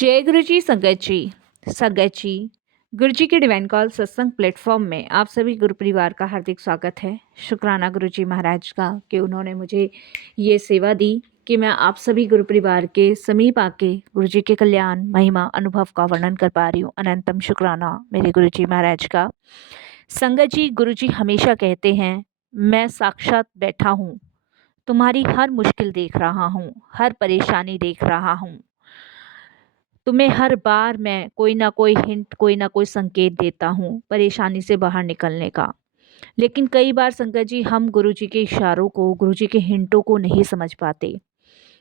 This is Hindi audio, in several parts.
जय गुरु जी, संगत जी। गुरु जी के डिवाइन कॉल सत्संग प्लेटफॉर्म में आप सभी गुरु परिवार का हार्दिक स्वागत है। शुक्राना गुरु जी महाराज का कि उन्होंने मुझे ये सेवा दी कि मैं आप सभी गुरु परिवार के समीप आके गुरु जी के कल्याण महिमा अनुभव का वर्णन कर पा रही हूँ। अनंतम शुक्राना मेरे गुरु जी महाराज का। संगत जी, गुरु जी हमेशा कहते हैं, मैं साक्षात बैठा हूँ, तुम्हारी हर मुश्किल देख रहा हूँ, हर परेशानी देख रहा हूँ। तुम्हें हर बार मैं कोई ना कोई हिंट, कोई ना कोई संकेत देता हूँ परेशानी से बाहर निकलने का। लेकिन कई बार संगत जी हम गुरु जी के इशारों को, गुरु जी के हिंटों को नहीं समझ पाते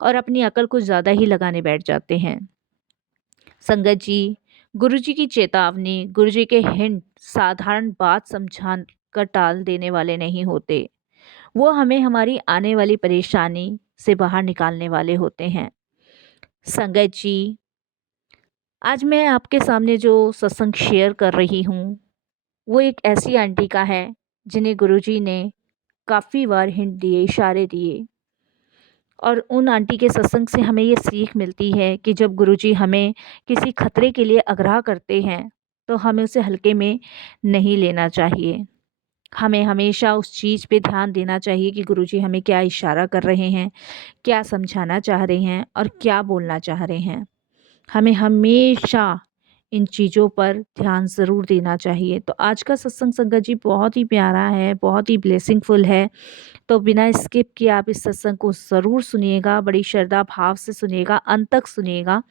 और अपनी अकल कुछ ज़्यादा ही लगाने बैठ जाते हैं। संगत जी, गुरु जी की चेतावनी, गुरु जी के हिंट साधारण बात समझा कर टाल देने वाले नहीं होते। वो हमें हमारी आने वाली परेशानी से बाहर निकालने वाले होते हैं। संगत जी, आज मैं आपके सामने जो सत्संग शेयर कर रही हूँ, वो एक ऐसी आंटी का है जिन्हें गुरुजी ने काफ़ी बार हिंट दिए, इशारे दिए। और उन आंटी के सत्संग से हमें ये सीख मिलती है कि जब गुरुजी हमें किसी खतरे के लिए आगाह करते हैं, तो हमें उसे हल्के में नहीं लेना चाहिए। हमें हमेशा उस चीज़ पे ध्यान देना चाहिए कि गुरुजी हमें क्या इशारा कर रहे हैं, क्या समझाना चाह रहे हैं और क्या बोलना चाह रहे हैं। हमें हमेशा इन चीज़ों पर ध्यान ज़रूर देना चाहिए। तो आज का सत्संग संगत जी बहुत ही प्यारा है, बहुत ही ब्लेसिंगफुल है। तो बिना स्किप किए आप इस सत्संग को ज़रूर सुनिएगा, बड़ी श्रद्धा भाव से सुनिएगा, अंत तक सुनिएगा।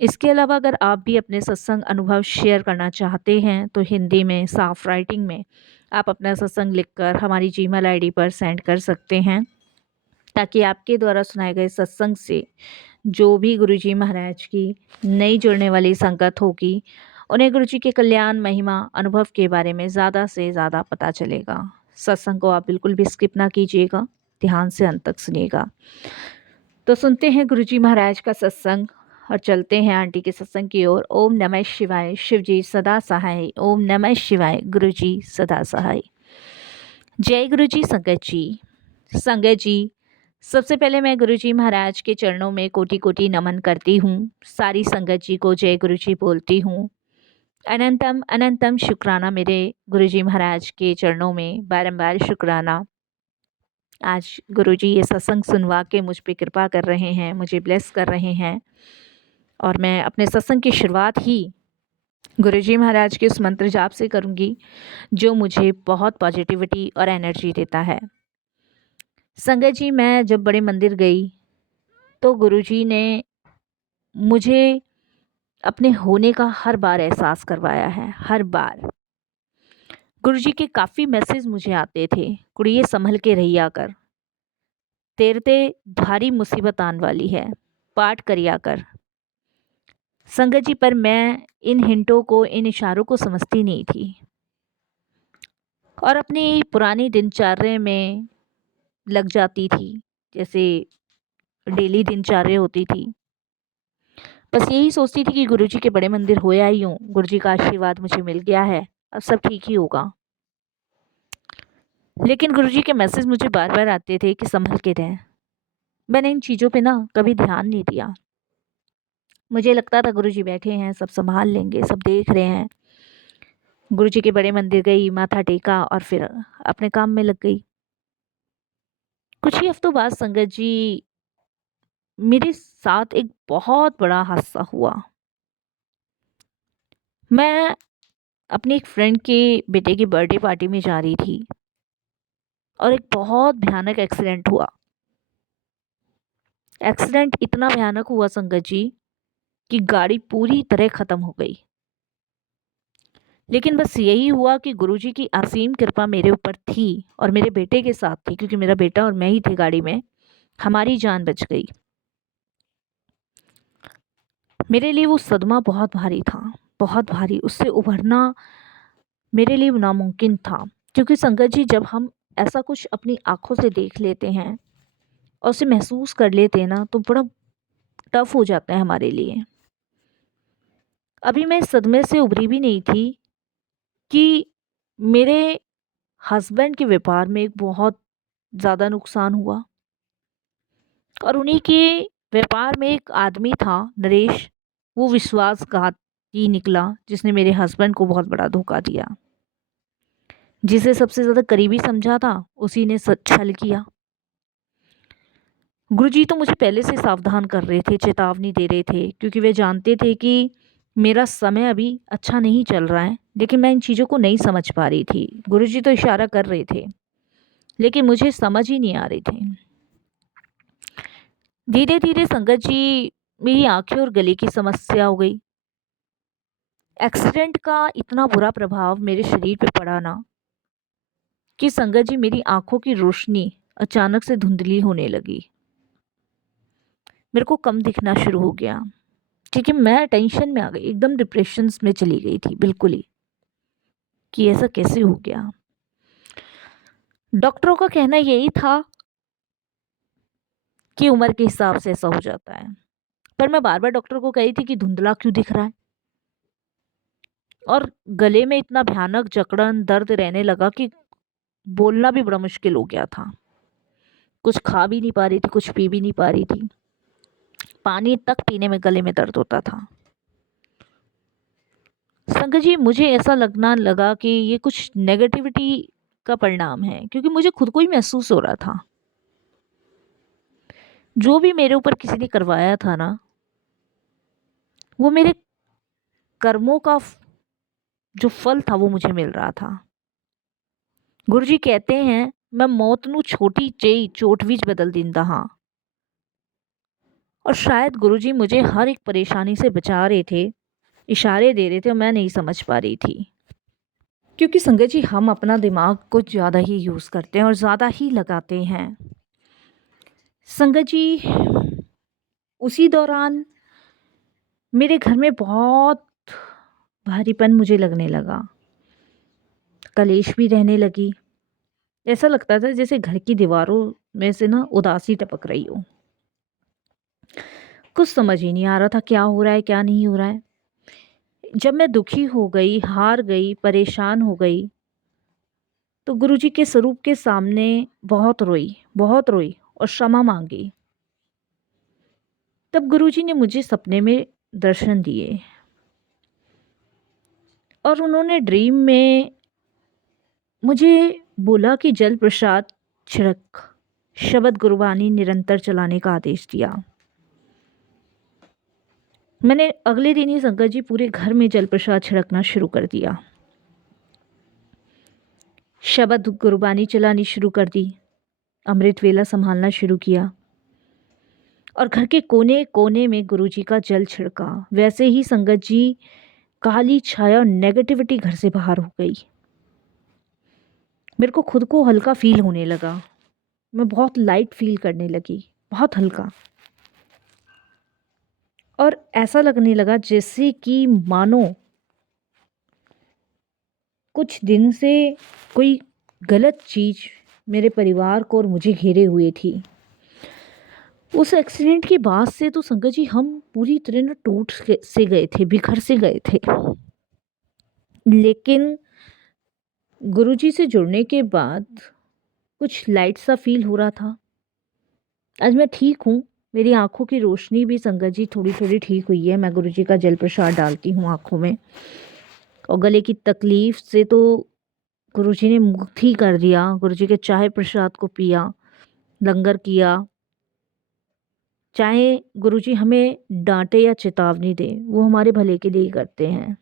इसके अलावा अगर आप भी अपने सत्संग अनुभव शेयर करना चाहते हैं तो हिंदी में, साफ राइटिंग में आप अपना सत्संग लिखकर हमारी जीमेल आईडी पर सेंड कर सकते हैं, ताकि आपके द्वारा सुनाए गए सत्संग से जो भी गुरुजी महाराज की नई जुड़ने वाली संगत होगी, उन्हें गुरुजी के कल्याण महिमा अनुभव के बारे में ज़्यादा से ज़्यादा पता चलेगा। सत्संग को आप बिल्कुल भी स्किप ना कीजिएगा, ध्यान से अंत तक सुनिएगा। तो सुनते हैं गुरुजी महाराज का सत्संग और चलते हैं आंटी के सत्संग की ओर। ओम नमः शिवाय, शिव जी सदा सहाय। ओम नमः शिवाय, गुरुजी सदा सहाय। जय गुरुजी संगत जी। संगत जी, सबसे पहले मैं गुरुजी महाराज के चरणों में कोटि कोटि नमन करती हूँ। सारी संगत जी को जय गुरुजी बोलती हूँ। अनंतम अनंतम शुक्राना मेरे गुरुजी महाराज के चरणों में, बारंबार शुक्राना। आज गुरुजी ये सत्संग सुनवा के मुझ पे कृपा कर रहे हैं, मुझे ब्लेस कर रहे हैं। और मैं अपने सत्संग की शुरुआत ही गुरुजी महाराज के उस मंत्र जाप से करूँगी जो मुझे बहुत पॉजिटिविटी और एनर्जी देता है। संगत जी, मैं जब बड़े मंदिर गई तो गुरुजी ने मुझे अपने होने का हर बार एहसास करवाया है। हर बार गुरुजी के काफ़ी मैसेज मुझे आते थे, कुड़िए संभल के रहिया कर, तेरे ते भारी मुसीबत आन वाली है, पाठ करिया कर। संगत जी, पर मैं इन हिंटों को, इन इशारों को समझती नहीं थी और अपनी पुरानी दिनचर्या में लग जाती थी, जैसे डेली दिनचर्या होती थी। बस यही सोचती थी कि गुरुजी के बड़े मंदिर हो आई हूँ, गुरुजी का आशीर्वाद मुझे मिल गया है, अब सब ठीक ही होगा। लेकिन गुरुजी के मैसेज मुझे बार बार आते थे कि संभल के रहें। मैंने इन चीज़ों पे ना कभी ध्यान नहीं दिया। मुझे लगता था गुरुजी बैठे हैं, सब संभाल लेंगे, सब देख रहे हैं। गुरुजी के बड़े मंदिर गई, माथा टेका और फिर अपने काम में लग गई। कुछ ही हफ्तों बाद संगत जी, मेरे साथ एक बहुत बड़ा हादसा हुआ। मैं अपनी एक फ्रेंड के बेटे की बर्थडे पार्टी में जा रही थी और एक बहुत भयानक एक्सीडेंट हुआ। एक्सीडेंट इतना भयानक हुआ संगत जी कि गाड़ी पूरी तरह ख़त्म हो गई। लेकिन बस यही हुआ कि गुरुजी की असीम कृपा मेरे ऊपर थी और मेरे बेटे के साथ थी, क्योंकि मेरा बेटा और मैं ही थे गाड़ी में। हमारी जान बच गई। मेरे लिए वो सदमा बहुत भारी था, बहुत भारी। उससे उभरना मेरे लिए नामुमकिन था, क्योंकि संगत जी, जब हम ऐसा कुछ अपनी आँखों से देख लेते हैं और उसे महसूस कर लेते हैं ना, तो बड़ा टफ हो जाता है हमारे लिए। अभी मैं इस सदमे से उभरी भी नहीं थी कि मेरे हस्बैंड के व्यापार में एक बहुत ज़्यादा नुकसान हुआ और उन्हीं के व्यापार में एक आदमी था, नरेश, वो विश्वासघाती निकला जिसने मेरे हस्बैंड को बहुत बड़ा धोखा दिया। जिसे सबसे ज़्यादा करीबी समझा था उसी ने छल किया। गुरुजी तो मुझे पहले से सावधान कर रहे थे, चेतावनी दे रहे थे, क्योंकि वे जानते थे कि मेरा समय अभी अच्छा नहीं चल रहा है, लेकिन मैं इन चीज़ों को नहीं समझ पा रही थी। गुरुजी तो इशारा कर रहे थे, लेकिन मुझे समझ ही नहीं आ रही थी। धीरे धीरे संगत जी मेरी आंखें और गले की समस्या हो गई। एक्सीडेंट का इतना बुरा प्रभाव मेरे शरीर पे पड़ा ना कि संगत जी मेरी आंखों की रोशनी अचानक से धुंधली होने लगी। मेरे को कम दिखना शुरू हो गया, क्योंकि मैं टेंशन में आ गई, एकदम डिप्रेशन में चली गई थी बिल्कुल ही, कि ऐसा कैसे हो गया। डॉक्टरों का कहना यही था कि उम्र के हिसाब से ऐसा हो जाता है, पर मैं बार बार डॉक्टर को कही थी कि धुंधला क्यों दिख रहा है, और गले में इतना भयानक जकड़न दर्द रहने लगा कि बोलना भी बड़ा मुश्किल हो गया था। कुछ खा भी नहीं पा रही थी, कुछ पी भी नहीं पा रही थी, पानी तक पीने में गले में दर्द होता था। संगत जी मुझे ऐसा लगना लगा कि ये कुछ नेगेटिविटी का परिणाम है, क्योंकि मुझे खुद को ही महसूस हो रहा था जो भी मेरे ऊपर किसी ने करवाया था ना, वो मेरे कर्मों का जो फल था वो मुझे मिल रहा था। गुरुजी कहते हैं मैं मौत नू छोटी चई चोट विच बदल दिंदा हाँ। और शायद गुरुजी मुझे हर एक परेशानी से बचा रहे थे, इशारे दे रहे थे, और मैं नहीं समझ पा रही थी। क्योंकि संगत जी हम अपना दिमाग कुछ ज़्यादा ही यूज़ करते हैं और ज़्यादा ही लगाते हैं। संगत जी उसी दौरान मेरे घर में बहुत भारीपन मुझे लगने लगा, कलेश भी रहने लगी। ऐसा लगता था जैसे घर की दीवारों में से ना उदासी टपक रही हो। कुछ समझ ही नहीं आ रहा था क्या हो रहा है क्या नहीं हो रहा है। जब मैं दुखी हो गई, हार गई, परेशान हो गई, तो गुरुजी के स्वरूप के सामने बहुत रोई और क्षमा मांगी। तब गुरुजी ने मुझे सपने में दर्शन दिए और उन्होंने ड्रीम में मुझे बोला कि जल प्रसाद छिड़क, शब्द गुरबानी निरंतर चलाने का आदेश दिया। मैंने अगले दिन ही संगत जी पूरे घर में जल प्रसाद छिड़कना शुरू कर दिया, शब्द गुरबानी चलानी शुरू कर दी, अमृत वेला संभालना शुरू किया और घर के कोने कोने में गुरुजी का जल छिड़का। वैसे ही संगत जी काली छाया और नेगेटिविटी घर से बाहर हो गई। मेरे को खुद को हल्का फील होने लगा, मैं बहुत लाइट फील करने लगी, बहुत हल्का, और ऐसा लगने लगा जैसे कि मानो कुछ दिन से कोई गलत चीज़ मेरे परिवार को और मुझे घेरे हुए थी। उस एक्सीडेंट के बाद से तो संगत जी हम पूरी तरह ना से गए थे, बिखर से गए थे। लेकिन गुरुजी से जुड़ने के बाद कुछ लाइट सा फील हो रहा था। आज मैं ठीक हूँ, मेरी आंखों की रोशनी भी संगत जी थोड़ी थोड़ी ठीक हुई है। मैं गुरुजी का जल प्रसाद डालती हूँ आंखों में, और गले की तकलीफ से तो गुरुजी ने मुक्त ही कर दिया। गुरुजी के चाहे प्रसाद को पिया, लंगर किया। चाहे गुरुजी हमें डांटे या चेतावनी दे, वो हमारे भले के लिए ही करते हैं।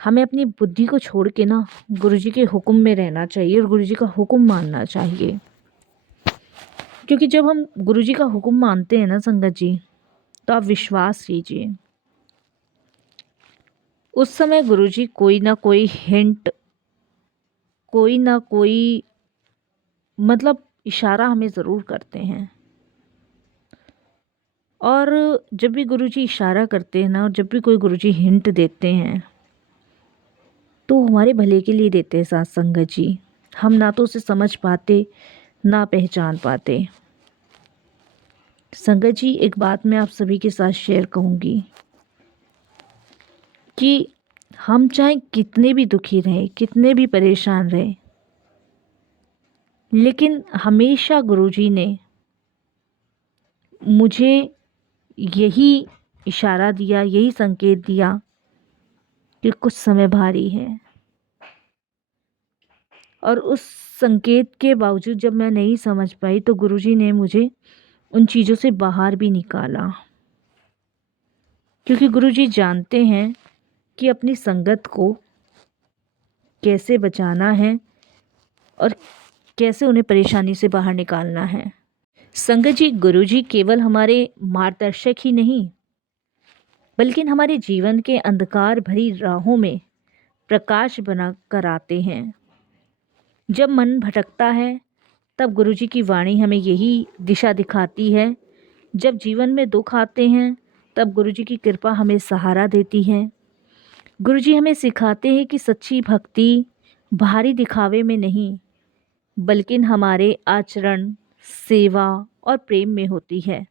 हमें अपनी बुद्धि को छोड़ के ना गुरुजी के हुक्म में रहना चाहिए और गुरुजी का हुक्म मानना चाहिए। क्योंकि जब हम गुरुजी का हुक्म मानते हैं ना संगत जी, तो आप विश्वास कीजिए उस समय गुरुजी कोई ना कोई हिंट, कोई ना कोई मतलब इशारा हमें ज़रूर करते हैं। और जब भी गुरुजी इशारा करते हैं ना, और जब भी कोई गुरुजी हिंट देते हैं, तो हमारे भले के लिए देते हैं साथ संगत जी। हम ना तो उसे समझ पाते, ना पहचान पाते। संगत जी एक बात मैं आप सभी के साथ शेयर कहूँगी कि हम चाहे कितने भी दुखी रहें, कितने भी परेशान रहें, लेकिन हमेशा गुरुजी ने मुझे यही इशारा दिया, यही संकेत दिया कि कुछ समय भारी है। और उस संकेत के बावजूद जब मैं नहीं समझ पाई तो गुरुजी ने मुझे उन चीज़ों से बाहर भी निकाला, क्योंकि गुरुजी जानते हैं कि अपनी संगत को कैसे बचाना है और कैसे उन्हें परेशानी से बाहर निकालना है। संगत जी, गुरुजी केवल हमारे मार्गदर्शक ही नहीं, बल्कि हमारे जीवन के अंधकार भरी राहों में प्रकाश बना कर आते हैं। जब मन भटकता है तब गुरुजी की वाणी हमें यही दिशा दिखाती है। जब जीवन में दुख आते हैं तब गुरुजी की कृपा हमें सहारा देती है। गुरुजी हमें सिखाते हैं कि सच्ची भक्ति बाहरी दिखावे में नहीं, बल्कि हमारे आचरण, सेवा और प्रेम में होती है।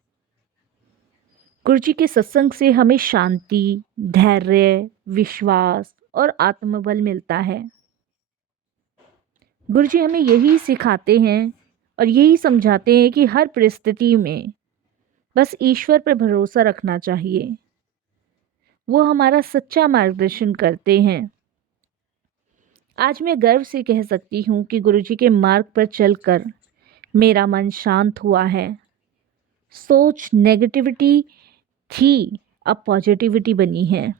गुरुजी के सत्संग से हमें शांति, धैर्य, विश्वास और आत्मबल मिलता है। गुरुजी हमें यही सिखाते हैं और यही समझाते हैं कि हर परिस्थिति में बस ईश्वर पर भरोसा रखना चाहिए। वो हमारा सच्चा मार्गदर्शन करते हैं। आज मैं गर्व से कह सकती हूँ कि गुरुजी के मार्ग पर चलकर मेरा मन शांत हुआ है। सोच नेगेटिविटी थी, अब पॉजिटिविटी बनी है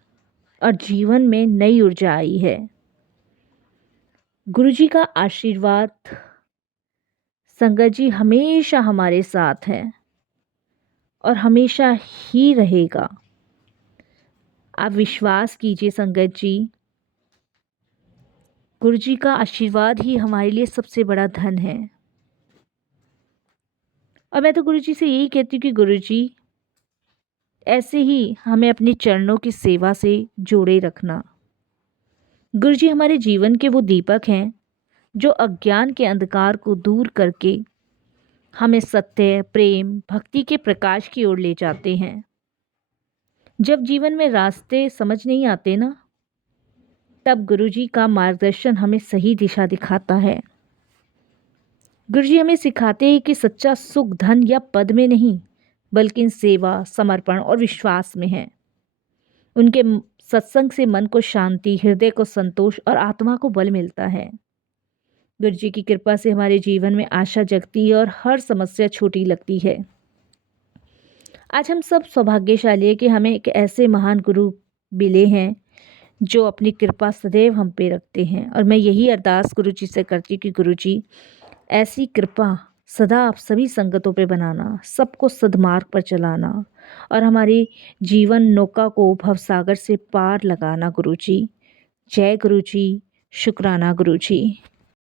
और जीवन में नई ऊर्जा आई है। गुरुजी का आशीर्वाद संगत जी हमेशा हमारे साथ है और हमेशा ही रहेगा। आप विश्वास कीजिए संगत जी, गुरुजी का आशीर्वाद ही हमारे लिए सबसे बड़ा धन है। और मैं तो गुरुजी से यही कहती हूँ कि गुरुजी ऐसे ही हमें अपने चरणों की सेवा से जोड़े रखना। गुरुजी हमारे जीवन के वो दीपक हैं जो अज्ञान के अंधकार को दूर करके हमें सत्य, प्रेम, भक्ति के प्रकाश की ओर ले जाते हैं। जब जीवन में रास्ते समझ नहीं आते ना, तब गुरुजी का मार्गदर्शन हमें सही दिशा दिखाता है। गुरुजी हमें सिखाते हैं कि सच्चा सुख धन या पद में नहीं, बल्कि सेवा, समर्पण और विश्वास में है। उनके सत्संग से मन को शांति, हृदय को संतोष और आत्मा को बल मिलता है। गुरुजी की कृपा से हमारे जीवन में आशा जगती है और हर समस्या छोटी लगती है। आज हम सब सौभाग्यशाली है कि हमें एक ऐसे महान गुरु मिले हैं जो अपनी कृपा सदैव हम पे रखते हैं। और मैं यही अरदास गुरुजी से करती हूँ कि गुरुजी ऐसी कृपा सदा आप सभी संगतों पे बनाना, सबको सद्मार्ग पर चलाना और हमारी जीवन नौका को भवसागर से पार लगाना गुरुजी। जय गुरुजी, शुक्राना गुरुजी।